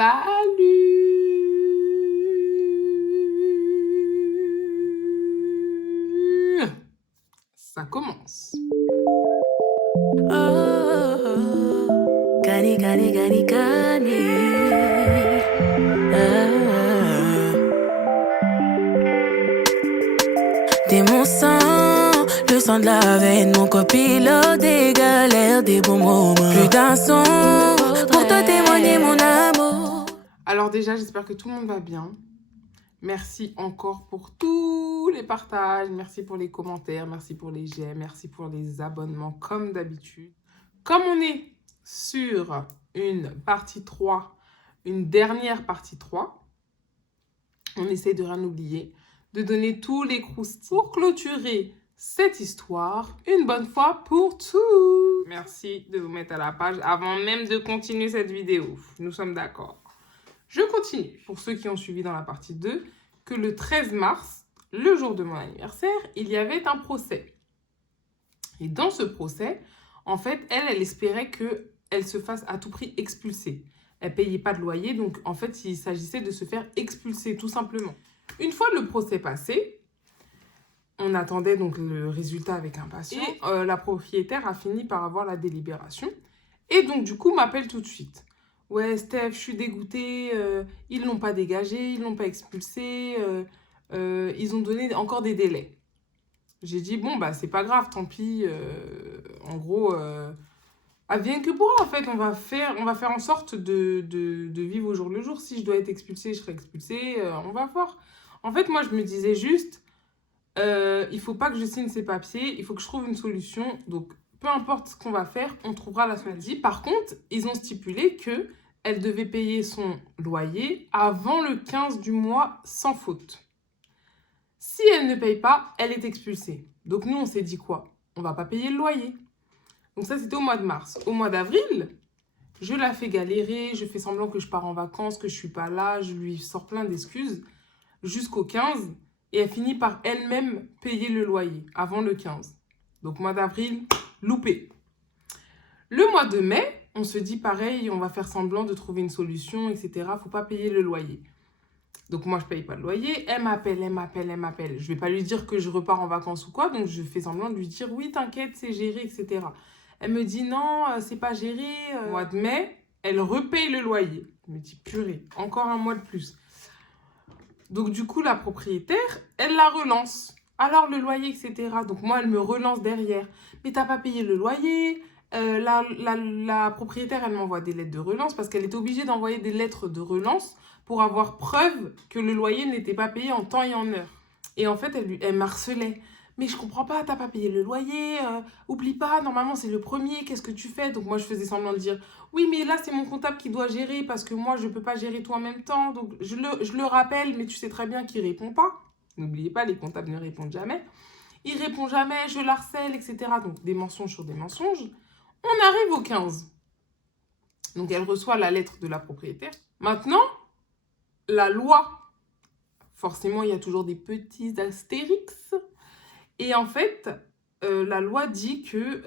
Salut! Ça commence. Oh, Gani, Gani, Gani, Gani. T'es mon sang, le sang de la veine, mon copilote des galères, des bons moments. Plus d'un son pour te témoigner mon amour. Alors déjà, j'espère que tout le monde va bien. Merci encore pour tous les partages, merci pour les commentaires, merci pour les j'aime, merci pour les abonnements comme d'habitude. Comme on est sur une partie 3, une dernière partie 3, on essaie de rien oublier, de donner tous les croustilles pour clôturer cette histoire une bonne fois pour toutes. Merci de vous mettre à la page avant même de continuer cette vidéo. Nous sommes d'accord. Je continue, pour ceux qui ont suivi dans la partie 2, que le 13 mars, le jour de mon anniversaire, il y avait un procès. Et dans ce procès, en fait, elle espérait qu'elle se fasse à tout prix expulser. Elle ne payait pas de loyer, donc en fait, il s'agissait de se faire expulser, tout simplement. Une fois le procès passé, on attendait donc le résultat avec impatience. Et la propriétaire a fini par avoir la délibération. Et donc, du coup, m'appelle tout de suite. Ouais, Steph, je suis dégoûtée, ils ne l'ont pas dégagé, ils ne l'ont pas expulsé, ils ont donné encore des délais. J'ai dit, bon, bah, c'est pas grave, tant pis. En gros, advienne que pourra, en fait, on va faire en sorte de vivre au jour le jour. Si je dois être expulsée, je serai expulsée, on va voir. En fait, moi, je me disais juste, il faut pas que je signe ces papiers, il faut que je trouve une solution. Donc, peu importe ce qu'on va faire, on trouvera la solution. Par contre, ils ont stipulé qu'elle devait payer son loyer avant le 15 du mois sans faute. Si elle ne paye pas, elle est expulsée. Donc nous, on s'est dit quoi? On va pas payer le loyer. Donc ça, c'était au mois de mars. Au mois d'avril, je la fais galérer, je fais semblant que je pars en vacances, que je suis pas là, je lui sors plein d'excuses jusqu'au 15 et elle finit par elle-même payer le loyer avant le 15. Donc mois d'avril, loupé. Le mois de mai, on se dit pareil, on va faire semblant de trouver une solution, etc. Faut pas payer le loyer. Donc moi, je paye pas le loyer. Elle m'appelle. Je vais pas lui dire que je repars en vacances ou quoi. Donc je fais semblant de lui dire oui, t'inquiète, c'est géré, etc. Elle me dit non, c'est pas géré. Mois de mai, elle repaye le loyer. Je me dis purée, encore un mois de plus. Donc du coup, la propriétaire, elle la relance. Alors le loyer, etc. Donc moi, elle me relance derrière. Mais t'as pas payé le loyer. La propriétaire, elle m'envoie des lettres de relance parce qu'elle est obligée d'envoyer des lettres de relance pour avoir preuve que le loyer n'était pas payé en temps et en heure. Et en fait, elle m'harcelait. Mais je comprends pas, t'as pas payé le loyer, oublie pas, normalement c'est le premier, qu'est-ce que tu fais? Donc moi je faisais semblant de dire, oui mais là c'est mon comptable qui doit gérer parce que moi je peux pas gérer tout en même temps. Donc je le rappelle, mais tu sais très bien qu'il répond pas. N'oubliez pas, les comptables ne répondent jamais. Il répond jamais, je l'harcèle, etc. Donc des mensonges sur des mensonges. On arrive au 15. Donc elle reçoit la lettre de la propriétaire. Maintenant, la loi, forcément il y a toujours des petits astérix. Et en fait, la loi dit que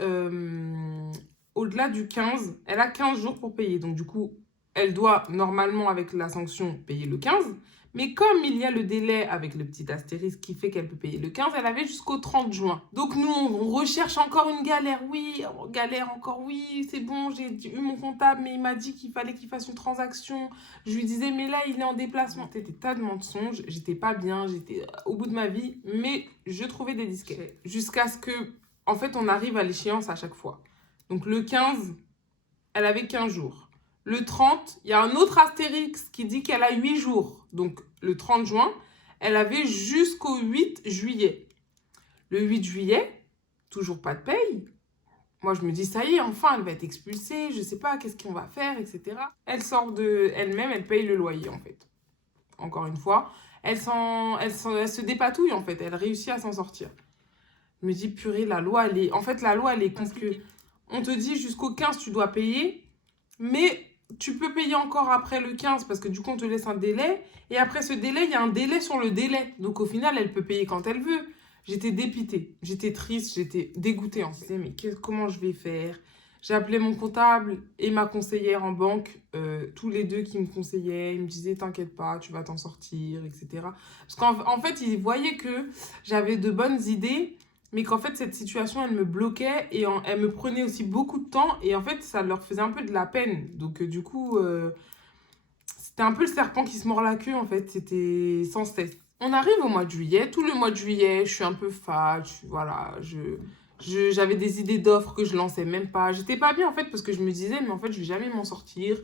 au-delà du 15, elle a 15 jours pour payer. Donc du coup, elle doit normalement avec la sanction payer le 15. Mais comme il y a le délai avec le petit astérisque qui fait qu'elle peut payer le 15, elle avait jusqu'au 30 juin. Donc nous, on recherche encore une galère. Oui, on galère encore. Oui, c'est bon, j'ai eu mon comptable, mais il m'a dit qu'il fallait qu'il fasse une transaction. Je lui disais, mais là, il est en déplacement. C'était des tas de mensonges. J'étais pas bien, j'étais au bout de ma vie. Mais je trouvais des disquettes. Jusqu'à ce que, en fait, on arrive à l'échéance à chaque fois. Donc le 15, elle avait 15 jours. Le 30, il y a un autre astérix qui dit qu'elle a 8 jours. Donc, le 30 juin, elle avait jusqu'au 8 juillet. Le 8 juillet, toujours pas de paye. Moi, je me dis, ça y est, enfin, elle va être expulsée. Je sais pas, qu'est-ce qu'on va faire, etc. Elle sort de elle-même, elle paye le loyer, en fait. Encore une fois, elle se dépatouille, en fait. Elle réussit à s'en sortir. Je me dis, purée, la loi, elle est... En fait, la loi, elle est compliquée. On te dit, jusqu'au 15, tu dois payer, mais... Tu peux payer encore après le 15 parce que du coup, on te laisse un délai. Et après ce délai, il y a un délai sur le délai. Donc, au final, elle peut payer quand elle veut. J'étais dépitée. J'étais triste. J'étais dégoûtée, en fait. Mais comment je vais faire? J'ai appelé mon comptable et ma conseillère en banque, tous les deux qui me conseillaient. Ils me disaient, t'inquiète pas, tu vas t'en sortir, etc. Parce qu'en fait, ils voyaient que j'avais de bonnes idées, mais qu'en fait, cette situation, elle me bloquait et elle me prenait aussi beaucoup de temps. Et en fait, ça leur faisait un peu de la peine. Donc, du coup, c'était un peu le serpent qui se mord la queue, en fait. C'était sans cesse. On arrive au mois de juillet. Tout le mois de juillet, je suis un peu fat. Voilà, j'avais des idées d'offres que je lançais même pas. J'étais pas bien, en fait, parce que je me disais, mais en fait, je vais jamais m'en sortir.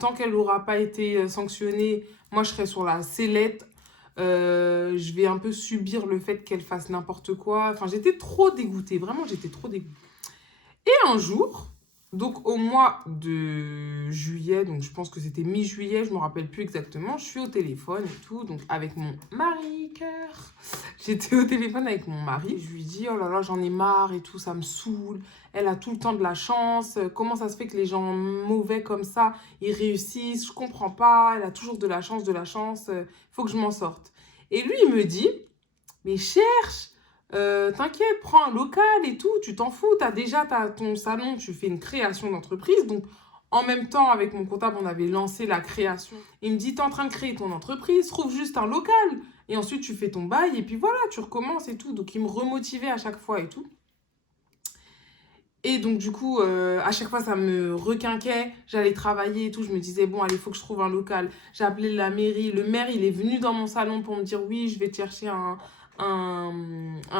Tant qu'elle n'aura pas été sanctionnée, moi, je serai sur la sellette. Je vais un peu subir le fait qu'elle fasse n'importe quoi. Enfin, j'étais trop dégoûtée. Vraiment, j'étais trop dégoûtée. Et un jour, donc au mois de juillet, donc je pense que c'était mi-juillet, je ne me rappelle plus exactement, je suis au téléphone et tout, donc avec mon mari, cœur. J'étais au téléphone avec mon mari, je lui dis, oh là là, j'en ai marre et tout, ça me saoule. Elle a tout le temps de la chance. Comment ça se fait que les gens mauvais comme ça, ils réussissent? Je comprends pas. Elle a toujours de la chance, de la chance. Faut que je m'en sorte. Et lui, il me dit, mais cherche. T'inquiète, prends un local et tout, tu t'en fous, t'as ton salon, tu fais une création d'entreprise. Donc, en même temps, avec mon comptable, on avait lancé la création. Il me dit, t'es en train de créer ton entreprise, trouve juste un local. Et ensuite, tu fais ton bail et puis voilà, tu recommences et tout. Donc, il me remotivait à chaque fois et tout. Et donc, du coup, à chaque fois, ça me requinquait. J'allais travailler et tout. Je me disais, bon, allez, il faut que je trouve un local. J'ai appelé la mairie. Le maire, il est venu dans mon salon pour me dire, oui, je vais te chercher un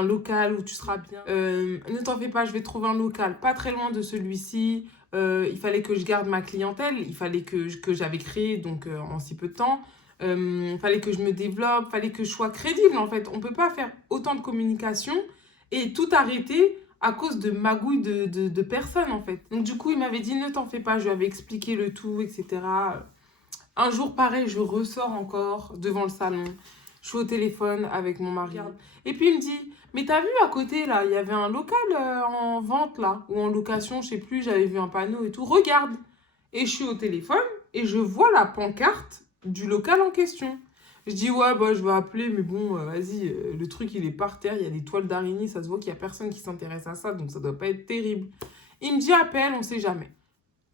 local où tu seras bien. Ne t'en fais pas, je vais te trouver un local pas très loin de celui-ci. Il fallait que je garde ma clientèle. Il fallait que j'avais créé donc en si peu de temps. Il fallait que je me développe. Il fallait que je sois crédible, en fait. On ne peut pas faire autant de communication et tout arrêter à cause de magouilles de personnes, en fait. Donc, du coup, il m'avait dit, ne t'en fais pas. Je lui avais expliqué le tout, etc. Un jour, pareil, je ressors encore devant le salon. Je suis au téléphone avec mon mari. Et puis, il me dit, mais t'as vu à côté, là, il y avait un local en vente, là, ou en location, je sais plus, j'avais vu un panneau et tout. Regarde. Et je suis au téléphone et je vois la pancarte du local en question. Je dis, ouais, bah, je vais appeler, mais bon, vas-y, le truc, il est par terre, il y a des toiles d'araignée, ça se voit qu'il n'y a personne qui s'intéresse à ça, donc ça doit pas être terrible. Il me dit, appelle, on sait jamais.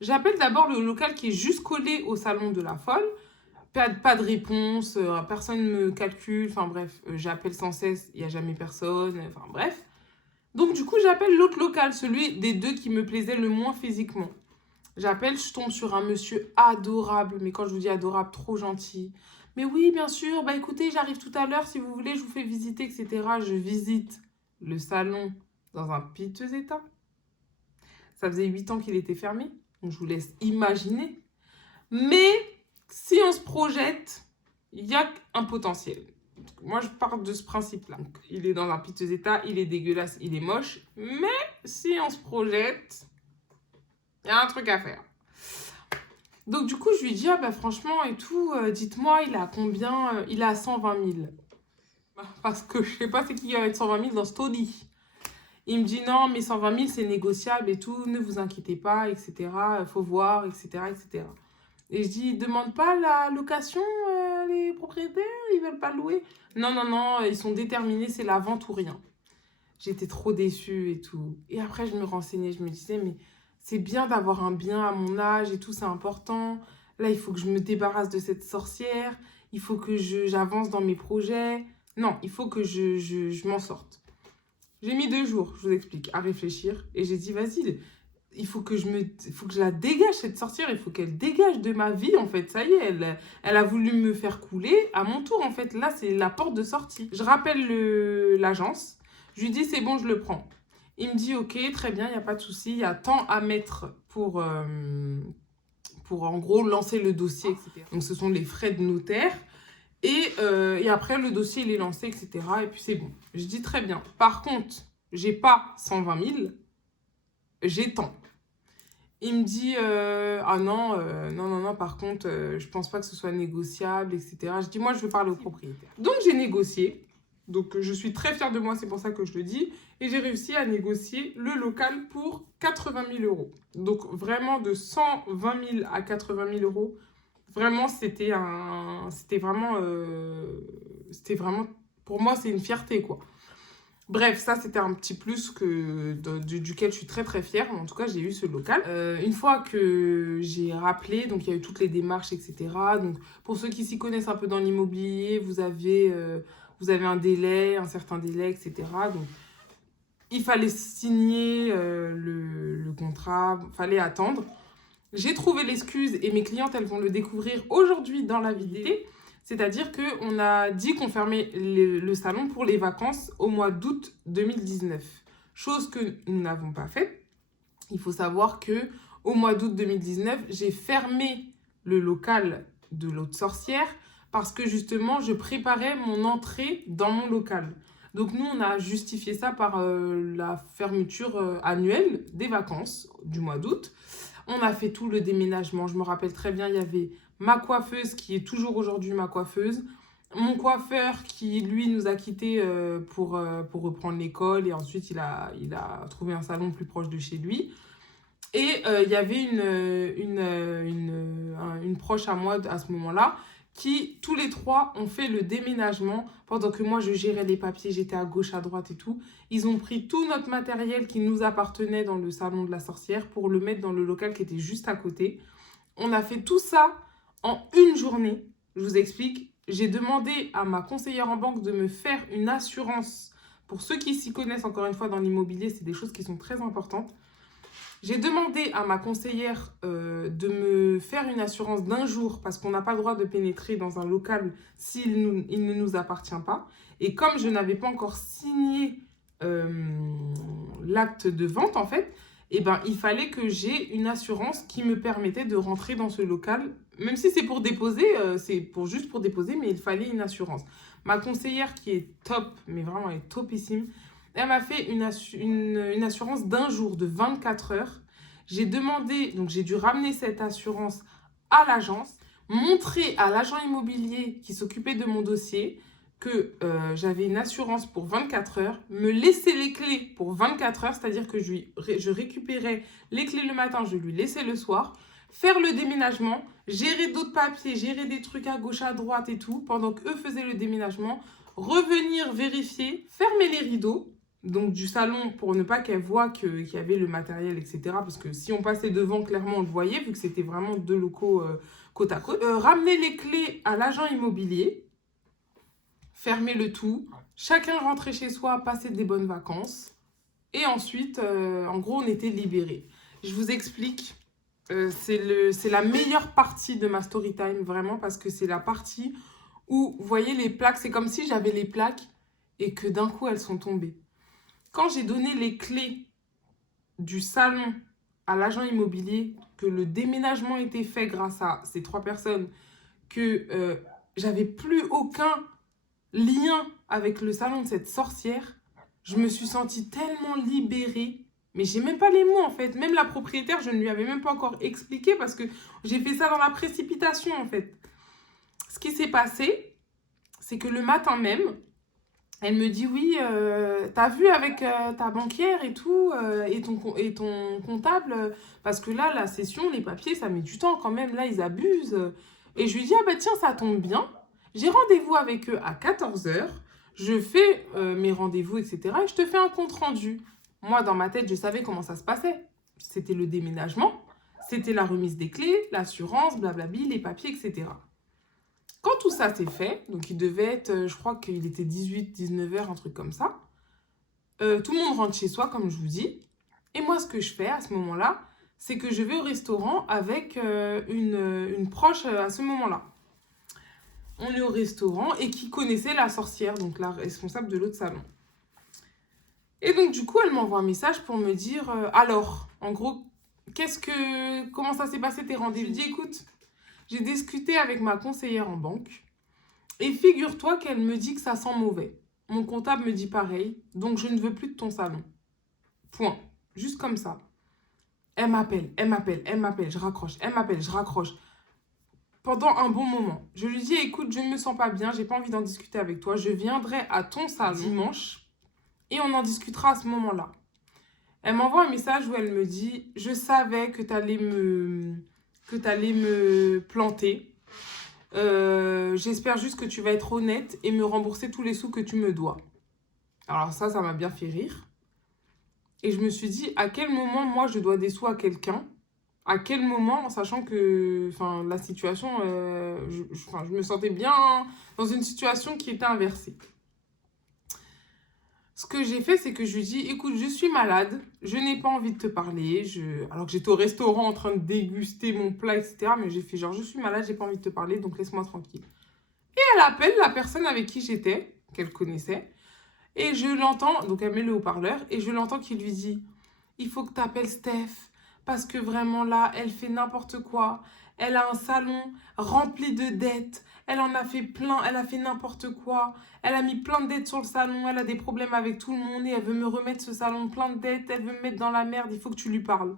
J'appelle d'abord le local qui est juste collé au salon de la folle. Pas de réponse, personne ne me calcule, enfin bref, j'appelle sans cesse, il n'y a jamais personne, enfin bref. Donc du coup, j'appelle l'autre local, celui des deux qui me plaisait le moins physiquement. J'appelle, je tombe sur un monsieur adorable, mais quand je vous dis adorable, trop gentil. Mais oui, bien sûr, bah écoutez, j'arrive tout à l'heure, si vous voulez, je vous fais visiter, etc. Je visite le salon dans un piteux état. Ça faisait 8 ans qu'il était fermé, donc je vous laisse imaginer. Mais si on se projette, il y a un potentiel. Moi, je pars de ce principe-là. Donc, il est dans un piteux état, il est dégueulasse, il est moche. Mais si on se projette, il y a un truc à faire. Donc, du coup, je lui dis, ah bah franchement et tout, dites-moi, il a combien? Il a 120 000. Parce que je sais pas c'est qui va mettre 120 000 dans ce taudis. Il me dit, non, mais 120 000, c'est négociable et tout, ne vous inquiétez pas, etc. Faut voir, etc., etc. Et je dis, ils demandent pas la location, les propriétaires, ils veulent pas louer. Non, non, non, ils sont déterminés, c'est la vente ou rien. J'étais trop déçue et tout. Et après, je me renseignais, je me disais, mais c'est bien d'avoir un bien à mon âge et tout, c'est important. Là, il faut que je me débarrasse de cette sorcière. Il faut que j'avance dans mes projets. Non, il faut que je m'en sorte. J'ai mis 2 jours, je vous explique, à réfléchir. Et j'ai dit, vas-y, il faut que je la dégage, cette sorcière. Il faut qu'elle dégage de ma vie, en fait. Ça y est, elle a voulu me faire couler. À mon tour, en fait, là, c'est la porte de sortie. Je rappelle l'agence. Je lui dis, c'est bon, je le prends. Il me dit, ok, très bien, il n'y a pas de souci. Il y a tant à mettre pour en gros, lancer le dossier, etc. Donc, ce sont les frais de notaire. Et après, le dossier, il est lancé, etc. Et puis, c'est bon. Je dis, très bien. Par contre, j'ai pas 120 000. J'ai tant. Il me dit, ah non, non, par contre, je pense pas que ce soit négociable, etc. Je dis, moi, je veux parler au propriétaire. Donc, j'ai négocié. Donc, je suis très fière de moi, c'est pour ça que je le dis. Et j'ai réussi à négocier le local pour 80 000 euros. Donc, vraiment, de 120 000 à 80 000 euros, vraiment, c'était vraiment, pour moi, c'est une fierté, quoi. Bref, ça, c'était un petit plus duquel je suis très, très fière. Mais en tout cas, j'ai eu ce local. Une fois que j'ai rappelé, donc il y a eu toutes les démarches, etc. Donc, pour ceux qui s'y connaissent un peu dans l'immobilier, vous avez un délai, un certain délai, etc. Donc, il fallait signer le contrat, il fallait attendre. J'ai trouvé l'excuse et mes clientes, elles vont le découvrir aujourd'hui dans la vidéo. C'est-à-dire qu'on a dit qu'on fermait le salon pour les vacances au mois d'août 2019. Chose que nous n'avons pas faite. Il faut savoir que au mois d'août 2019, j'ai fermé le local de l'autre sorcière parce que justement, je préparais mon entrée dans mon local. Donc nous, on a justifié ça par la fermeture annuelle des vacances du mois d'août. On a fait tout le déménagement. Je me rappelle très bien, il y avait ma coiffeuse qui est toujours aujourd'hui ma coiffeuse. Mon coiffeur qui, lui, nous a quittés pour reprendre l'école et ensuite il a trouvé un salon plus proche de chez lui. Et il y avait une proche à moi à ce moment-là qui, tous les trois, ont fait le déménagement pendant que moi, je gérais les papiers, j'étais à gauche, à droite et tout. Ils ont pris tout notre matériel qui nous appartenait dans le salon de la sorcière pour le mettre dans le local qui était juste à côté. On a fait tout ça en une journée. Je vous explique. J'ai demandé à ma conseillère en banque de me faire une assurance. Pour ceux qui s'y connaissent, encore une fois, dans l'immobilier, c'est des choses qui sont très importantes. J'ai demandé à ma conseillère de me faire une assurance d'1 jour parce qu'on n'a pas le droit de pénétrer dans un local s'il ne nous appartient pas. Et comme je n'avais pas encore signé l'acte de vente, en fait, eh ben, il fallait que j'ai une assurance qui me permettait de rentrer dans ce local. Même si c'est pour déposer, juste pour déposer, mais il fallait une assurance. Ma conseillère qui est top, mais vraiment elle est topissime, elle m'a fait une assurance d'1 jour, de 24 heures. J'ai demandé, donc j'ai dû ramener cette assurance à l'agence, montrer à l'agent immobilier qui s'occupait de mon dossier que j'avais une assurance pour 24 heures, me laisser les clés pour 24 heures, c'est-à-dire que je récupérais les clés le matin, je lui laissais le soir, faire le déménagement, gérer d'autres papiers, gérer des trucs à gauche, à droite et tout, pendant qu'eux faisaient le déménagement, revenir vérifier, fermer les rideaux, donc du salon pour ne pas qu'elle voie qu'il y avait le matériel, etc. Parce que si on passait devant, clairement, on le voyait, vu que c'était vraiment 2 locaux côte à côte. Ramener les clés à l'agent immobilier, fermer le tout, chacun rentrer chez soi, passer des bonnes vacances. Et ensuite, en gros, on était libérés. Je vous explique, c'est la meilleure partie de ma story time, vraiment, parce que c'est la partie où, vous voyez, les plaques, c'est comme si j'avais les plaques et que d'un coup, elles sont tombées. Quand j'ai donné les clés du salon à l'agent immobilier, que le déménagement était fait grâce à ces 3 personnes, que j'avais plus aucun lien avec le salon de cette sorcière, je me suis sentie tellement libérée. Mais j'ai même pas les mots en fait. Même la propriétaire, je ne lui avais même pas encore expliqué parce que j'ai fait ça dans la précipitation en fait. Ce qui s'est passé, c'est que le matin même, elle me dit oui, t'as vu avec ta banquière et tout, et ton comptable, parce que là, la session, les papiers, ça met du temps quand même, là, ils abusent. Et je lui dis, ah bah tiens, ça tombe bien, j'ai rendez-vous avec eux à 14 h, je fais mes rendez-vous, etc. Et je te fais un compte-rendu. Moi, dans ma tête, je savais comment ça se passait. C'était le déménagement, c'était la remise des clés, l'assurance, blablabli, les papiers, etc. Quand tout ça s'est fait, donc il devait être, je crois qu'il était 18-19 h, un truc comme ça, tout le monde rentre chez soi, comme je vous dis. Et moi, ce que je fais à ce moment-là, c'est que je vais au restaurant avec une proche à ce moment-là. On est au restaurant et qui connaissait la sorcière, donc la responsable de l'autre salon. Et donc, du coup, elle m'envoie un message pour me dire, alors, en gros, comment ça s'est passé tes rendez-vous? Je dis, écoute, j'ai discuté avec ma conseillère en banque et figure-toi qu'elle me dit que ça sent mauvais. Mon comptable me dit pareil, donc je ne veux plus de ton salon. Point. Juste comme ça. Elle m'appelle, je raccroche, elle m'appelle, je raccroche. Pendant un bon moment. Je lui dis, écoute, je ne me sens pas bien, j'ai pas envie d'en discuter avec toi. Je viendrai à ton salon dimanche et on en discutera à ce moment-là. Elle m'envoie un message où elle me dit, je savais que tu allais me planter. J'espère juste que tu vas être honnête et me rembourser tous les sous que tu me dois. Alors ça m'a bien fait rire. Et je me suis dit, à quel moment, moi, je dois des sous à quelqu'un? À quel moment, en sachant que la situation, je me sentais bien dans une situation qui était inversée. Ce que j'ai fait, c'est que je lui dis, écoute, je suis malade, je n'ai pas envie de te parler. Alors que j'étais au restaurant en train de déguster mon plat, etc. Mais j'ai fait genre, je suis malade, j'ai pas envie de te parler, donc laisse-moi tranquille. Et elle appelle la personne avec qui j'étais, qu'elle connaissait. Et je l'entends, donc elle met le haut-parleur, et je l'entends qui lui dit, il faut que tu appelles Steph, parce que vraiment là, elle fait n'importe quoi. Elle a un salon rempli de dettes. Elle en a fait plein, elle a fait n'importe quoi. Elle a mis plein de dettes sur le salon, elle a des problèmes avec tout le monde et elle veut me remettre ce salon plein de dettes, elle veut me mettre dans la merde, il faut que tu lui parles.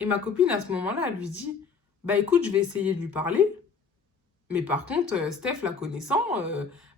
Et ma copine, à ce moment-là, elle lui dit, bah écoute, je vais essayer de lui parler. Mais par contre, Steph, la connaissant,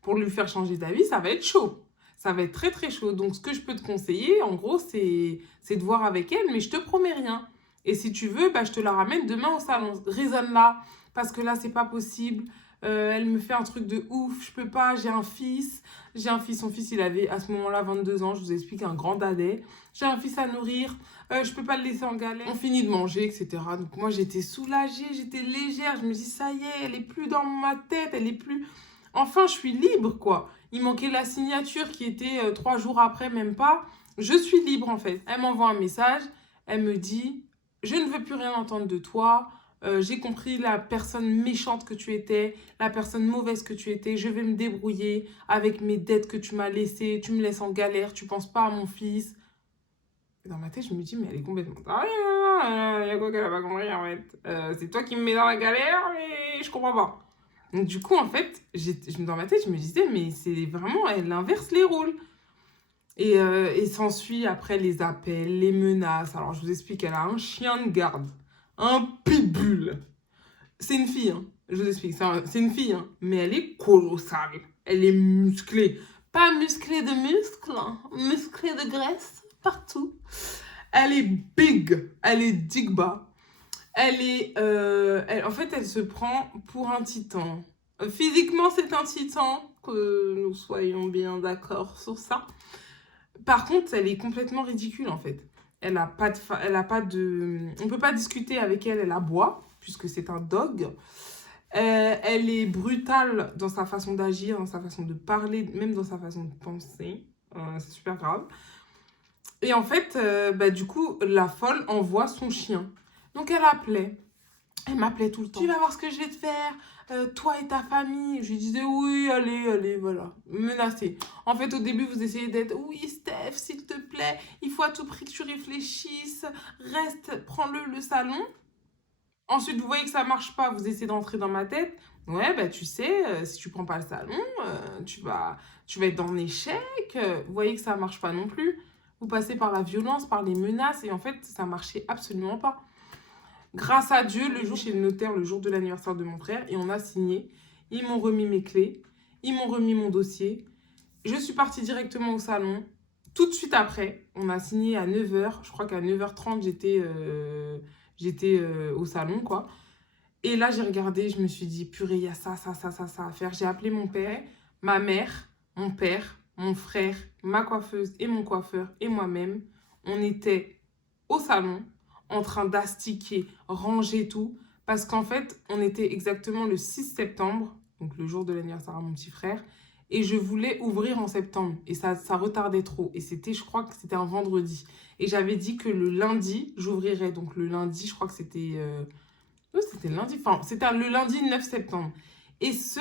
pour lui faire changer d'avis, ça va être chaud. Ça va être très très chaud. Donc ce que je peux te conseiller, en gros, c'est de voir avec elle, mais je te promets rien. Et si tu veux, bah, je te la ramène demain au salon. Raisonne là, parce que là, c'est pas possible. Elle me fait un truc de ouf, je peux pas, j'ai un fils. Son fils, il avait à ce moment-là 22 ans, je vous explique, un grand dadais. J'ai un fils à nourrir, je peux pas le laisser en galère. On finit de manger, etc. Donc moi, j'étais soulagée, j'étais légère. Je me dis, ça y est, elle est plus dans ma tête, elle est plus... Enfin, je suis libre, quoi. Il manquait la signature qui était 3 jours après, même pas. Je suis libre, en fait. Elle m'envoie un message, elle me dit, je ne veux plus rien entendre de toi. J'ai compris la personne méchante que tu étais, la personne mauvaise que tu étais. Je vais me débrouiller avec mes dettes que tu m'as laissées. Tu me laisses en galère, tu penses pas à mon fils. Et dans ma tête, je me dis, mais elle est complètement... Ah, il y a quoi qu'elle a pas compris, en fait. C'est toi qui me mets dans la galère, mais je comprends pas. Donc du coup, en fait, dans ma tête, je me disais, mais c'est vraiment, elle inverse les rôles. Et s'ensuit après les appels, les menaces. Alors je vous explique, elle a un chien de garde, un pitbull. C'est une fille, hein. Je vous explique, c'est une fille, hein. Mais elle est colossale. Elle est musclée. Pas musclée de muscles, hein. Musclée de graisse, partout. Elle est big, elle est digba. En fait, elle se prend pour un titan. Physiquement, c'est un titan, que nous soyons bien d'accord sur ça. Par contre, elle est complètement ridicule, en fait. Elle a pas de... On peut pas discuter avec elle, elle aboie, puisque c'est un dog. Elle est brutale dans sa façon d'agir, dans sa façon de parler, même dans sa façon de penser. C'est super grave. Et en fait, du coup, la folle envoie son chien. Donc elle appelait. Elle m'appelait tout le temps. Tu vas voir ce que je vais te faire, toi et ta famille. Je lui disais oui, allez, voilà. Menacée. En fait, au début, vous essayez d'être oui, Steph, s'il te plaît, il faut à tout prix que tu réfléchisses. Reste, prends-le salon. Ensuite, vous voyez que ça marche pas, vous essayez d'entrer dans ma tête. Ouais, bah tu sais, si tu prends pas le salon, tu vas être en échec. Vous voyez que ça marche pas non plus. Vous passez par la violence, par les menaces, et en fait, ça marchait absolument pas. Grâce à Dieu, le jour chez le notaire, le jour de l'anniversaire de mon frère, et on a signé. Ils m'ont remis mes clés, ils m'ont remis mon dossier. Je suis partie directement au salon. Tout de suite après, on a signé à 9h. Je crois qu'à 9h30, j'étais au salon, quoi. Et là, j'ai regardé, je me suis dit, purée, il y a ça à faire. J'ai appelé mon père, ma mère, mon père, mon frère, ma coiffeuse et mon coiffeur et moi-même. On était au salon, en train d'astiquer, ranger tout. Parce qu'en fait, on était exactement le 6 septembre, donc le jour de l'anniversaire à mon petit frère. Et je voulais ouvrir en septembre. Et ça retardait trop. Et je crois que c'était un vendredi. Et j'avais dit que le lundi, j'ouvrirais. Donc le lundi, je crois que c'était... Oui, c'était le lundi. Enfin, c'était le lundi 9 septembre. Et ce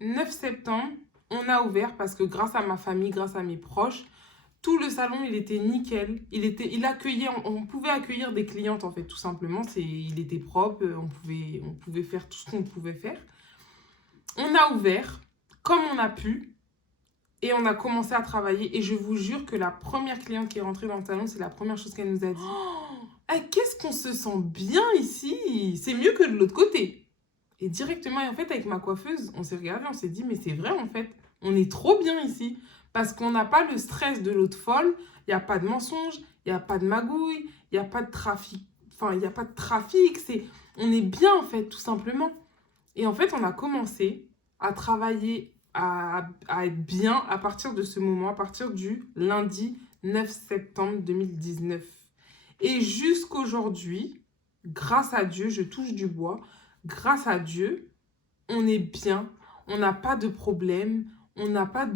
9 septembre, on a ouvert parce que grâce à ma famille, grâce à mes proches, tout le salon, il était nickel. On pouvait accueillir des clientes, en fait, tout simplement. Il était propre. On pouvait faire tout ce qu'on pouvait faire. On a ouvert comme on a pu. Et on a commencé à travailler. Et je vous jure que la première cliente qui est rentrée dans le salon, c'est la première chose qu'elle nous a dit. Oh, qu'est-ce qu'on se sent bien ici. C'est mieux que de l'autre côté. Et directement, en fait, avec ma coiffeuse, on s'est regardé, on s'est dit, mais c'est vrai, en fait. On est trop bien ici. Parce qu'on n'a pas le stress de l'autre folle. Il n'y a pas de mensonge. Il n'y a pas de magouille. Il n'y a pas de trafic. Enfin, il n'y a pas de trafic. On est bien, en fait, tout simplement. Et en fait, on a commencé à travailler à être bien à partir de ce moment, à partir du lundi 9 septembre 2019. Et jusqu'aujourd'hui, grâce à Dieu, je touche du bois, grâce à Dieu, on est bien, on n'a pas de problème, on n'a pas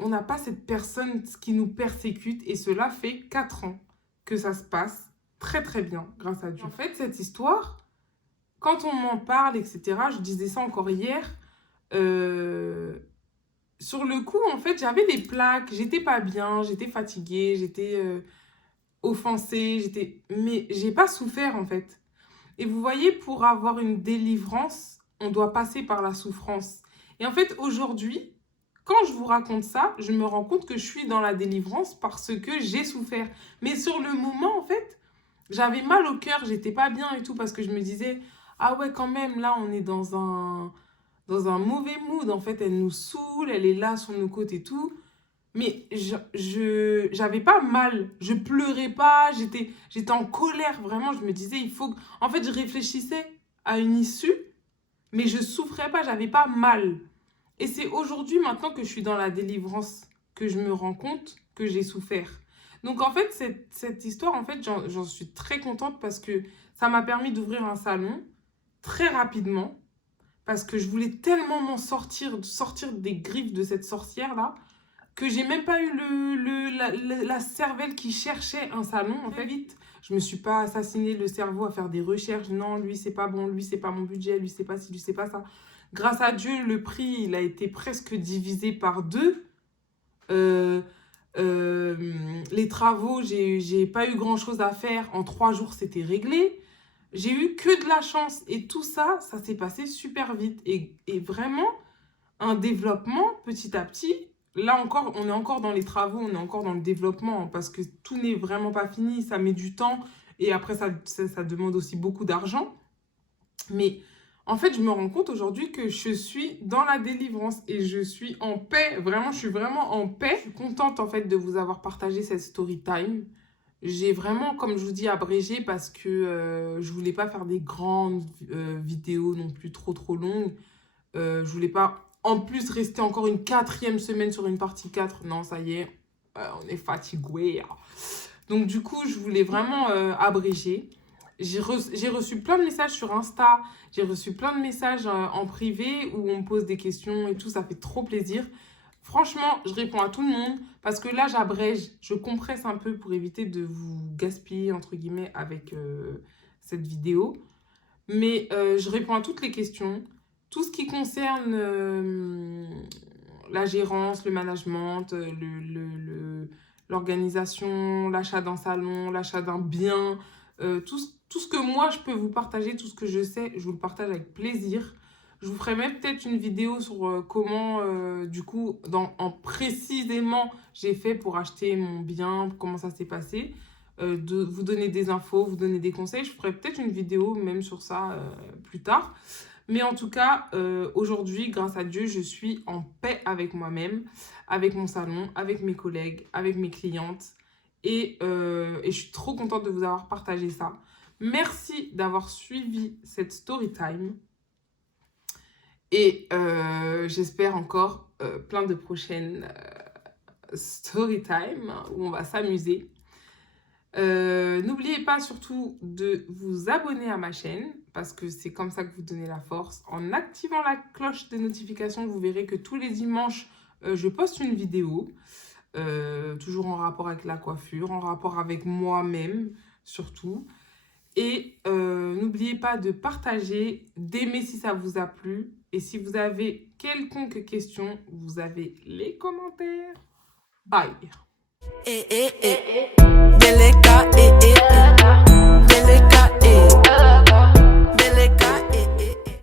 on n'a pas cette personne qui nous persécute, et cela fait 4 ans que ça se passe très très bien, grâce à Dieu. En fait, cette histoire, quand on m'en parle, etc., je disais ça encore hier, sur le coup, en fait, j'avais des plaques, j'étais pas bien, j'étais fatiguée, j'étais offensée, mais j'ai pas souffert, en fait. Et vous voyez, pour avoir une délivrance, on doit passer par la souffrance. Et en fait, aujourd'hui, quand je vous raconte ça, je me rends compte que je suis dans la délivrance parce que j'ai souffert. Mais sur le moment, en fait, j'avais mal au cœur, j'étais pas bien et tout, parce que je me disais, ah ouais, quand même, là, on est dans un mauvais mood. En fait, elle nous saoule, elle est là sur nos côtes et tout. Mais j'avais pas mal, je pleurais pas, j'étais en colère, vraiment. Je me disais, il faut... En fait, je réfléchissais à une issue, mais je souffrais pas, j'avais pas mal. Et c'est aujourd'hui, maintenant que je suis dans la délivrance, que je me rends compte que j'ai souffert. Donc en fait, cette histoire, en fait, j'en suis très contente parce que ça m'a permis d'ouvrir un salon très rapidement, parce que je voulais tellement sortir des griffes de cette sorcière-là, que j'ai même pas eu la cervelle qui cherchait un salon, en fait. Vite, je me suis pas assassiné le cerveau à faire des recherches. Non, lui, c'est pas bon, lui, c'est pas mon budget, lui, c'est pas ci, lui, c'est pas ça. Grâce à Dieu, le prix, il a été presque divisé par 2. Les travaux, j'ai pas eu grand-chose à faire. En 3 jours, c'était réglé. J'ai eu que de la chance. Et tout ça, ça s'est passé super vite. Et vraiment, un développement petit à petit. Là encore, on est encore dans les travaux, on est encore dans le développement, parce que tout n'est vraiment pas fini, ça met du temps, et après ça demande aussi beaucoup d'argent. Mais en fait, je me rends compte aujourd'hui que je suis dans la délivrance et je suis en paix. Vraiment, je suis vraiment en paix. Je suis contente en fait de vous avoir partagé cette story time. J'ai vraiment, comme je vous dis, abrégé parce que je voulais pas faire des grandes vidéos non plus trop longues. Je voulais pas en plus rester encore une 4e semaine sur une partie 4. Non, ça y est, on est fatigué. Donc du coup, je voulais vraiment abréger. J'ai reçu plein de messages sur Insta, j'ai reçu plein de messages en privé où on me pose des questions et tout, ça fait trop plaisir. Franchement, je réponds à tout le monde parce que là, j'abrège, je compresse un peu pour éviter de vous gaspiller, entre guillemets, avec cette vidéo. Mais je réponds à toutes les questions. Tout ce qui concerne la gérance, le management, l'organisation, l'achat d'un salon, l'achat d'un bien, tout ce que moi je peux vous partager, tout ce que je sais, je vous le partage avec plaisir. Je vous ferai même peut-être une vidéo sur comment, du coup, précisément, j'ai fait pour acheter mon bien, comment ça s'est passé. De vous donner des infos, vous donner des conseils. Je ferai peut-être une vidéo même sur ça plus tard. Mais en tout cas, aujourd'hui, grâce à Dieu, je suis en paix avec moi-même, avec mon salon, avec mes collègues, avec mes clientes. Et je suis trop contente de vous avoir partagé ça. Merci d'avoir suivi cette story time. Et j'espère encore plein de prochaines story time où on va s'amuser. N'oubliez pas surtout de vous abonner à ma chaîne parce que c'est comme ça que vous donnez la force. En activant la cloche des notifications, vous verrez que tous les dimanches, je poste une vidéo, toujours en rapport avec la coiffure, en rapport avec moi-même surtout. Et n'oubliez pas de partager, d'aimer si ça vous a plu. Et si vous avez quelconque question, vous avez les commentaires. Bye.